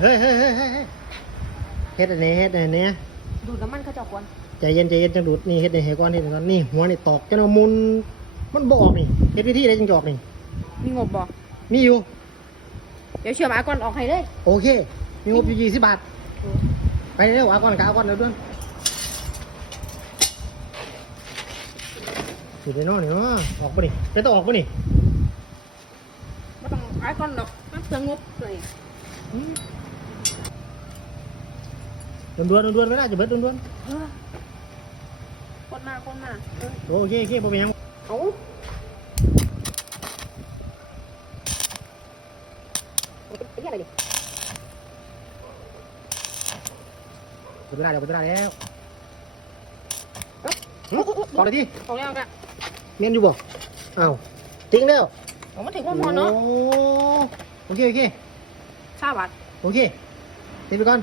เฮ้ยเฮ้ยเฮ้ยเฮ้ยเฮ็ดอันนี้เฮ็ดอันนี้ ดูดน้ำมันเขาเจ้ากวน ใจเย็นใจเย็นจังดูดนี่เฮ็ดในเฮก้อนเฮ็ดก่อนนี่หัวนี่ตอกจังมุนมันบ่ออกนี่เฮ็ดวิธีได้จังจอกนี่ มีงบบ่ มีอยู่ เดี๋ยวเชื่อมาก่อนออกให้เลย โอเคมีงบอยู่20 บาทไปเร็วเอาก่อนกะเอาก่อนเร็วด่วนสิได้นอนนี่เนาะออกบ่นี่ไปต้องออกบ่นี่ ไม่ต้องไอ้ก่อนหรอกมันเปลืองงบเลย ด่วนๆเวลาจะเบิดด่วน คนมาๆโอเคโอเคบ่เป็นหยัง เอา เป็นอะไรดิ เบิดเวลาแล้วบอกเลยดิ เอาแล้วกัน เมียนอยู่บ่อ้าวจริงแล้ว เอามาถึงความพอเนาะ โอเค ชาบัด โอเคติดไปก่อน